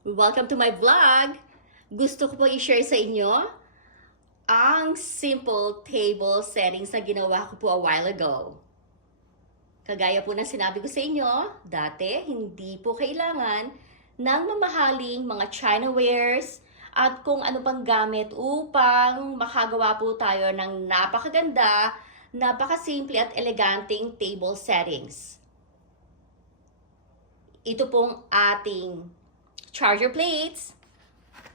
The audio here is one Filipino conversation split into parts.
Welcome to my vlog! Gusto ko po i-share sa inyo ang simple table settings na ginawa ko po a while ago. Kagaya po ng sinabi ko sa inyo, dati hindi po kailangan ng mamahaling mga chinawares at kung ano pang gamit upang makagawa po tayo ng napakaganda, napakasimple at eleganteng table settings. Ito pong ating charger plates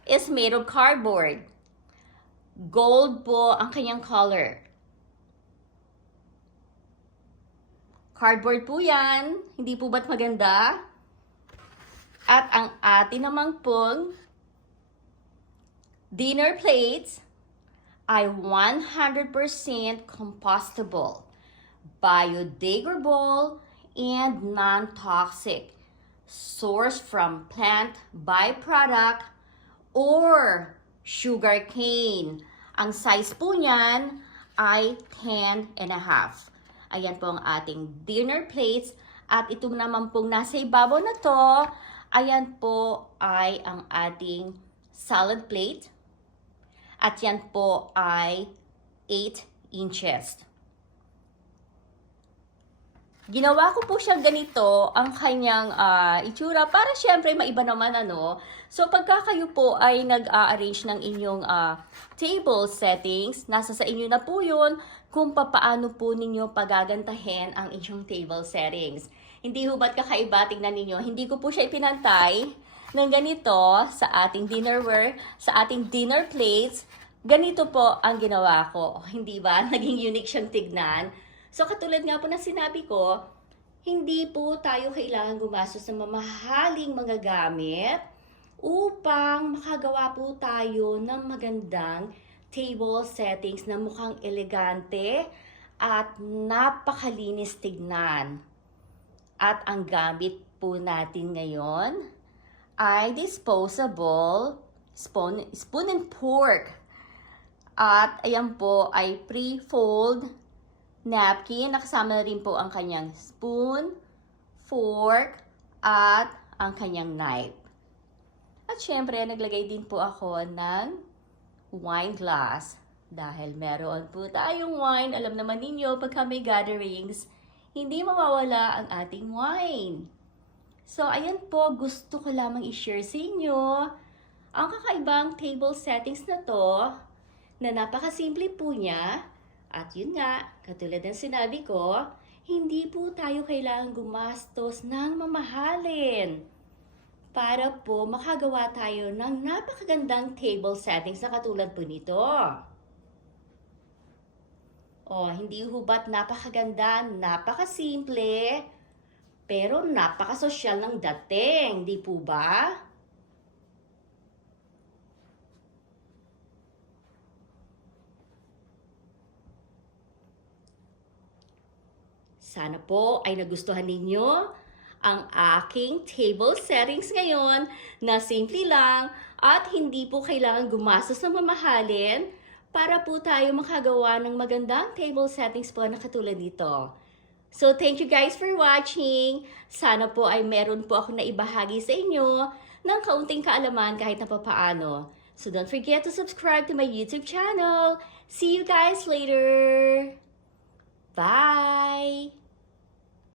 is made of cardboard. Gold po ang kanyang color. Cardboard po yan. Hindi po ba't maganda? At ang atin namang pong dinner plates ay 100% compostable, biodegradable, and non-toxic. Sourced from plant byproduct or sugar cane. Ang size po niyan ay 10 and a half. Ayan po ang ating dinner plates. At itong naman pong nasa ibabaw na to, ayan po ay ang ating salad plate. At yan po ay 8 inches. Ginawa ko po siya ganito, ang kanyang itsura, para syempre maiba naman ano. So pagka kayo po ay nag-a-arrange ng inyong table settings, nasa sa inyo na po yun kung paano po ninyo pagagantahin ang inyong table settings. Hindi ho ba't kakaiba, tingnan ninyo, hindi ko po siya ipinantay ng ganito sa ating dinnerware, sa ating dinner plates. Ganito po ang ginawa ko. Hindi ba? Naging unique siyang tignan. So katulad nga po na sinabi ko, hindi po tayo kailangan gumastos ng mamahaling mga gamit upang makagawa po tayo ng magandang table settings na mukhang elegante at napakalinis tignan. At ang gamit po natin ngayon ay disposable spoon and fork. At ayan po ay pre-fold napkin. Nakasama na rin po ang kanyang spoon, fork, at ang kanyang knife. At syempre, naglagay din po ako ng wine glass. Dahil meron po tayong wine, alam naman ninyo, pagka may gatherings, hindi mawawala ang ating wine. So, ayan po, gusto ko lamang i-share sa inyo ang kakaibang table settings na to, na napakasimple po niya. At yun nga, katulad ng sinabi ko, hindi po tayo kailangang gumastos ng mamahalin para po makagawa tayo ng napakagandang table settings na katulad po nito. O, hindi ho ba't napakaganda, napakasimple, pero napakasosyal ng dating, di po ba? Sana po ay nagustuhan ninyo ang aking table settings ngayon na simple lang at hindi po kailangan gumastos ng mamahalin para po tayo makagawa ng magandang table settings po na katulad nito. So thank you guys for watching. Sana po ay meron po ako na ibahagi sa inyo ng kaunting kaalaman kahit na papaano. So don't forget to subscribe to my YouTube channel. See you guys later. Bye!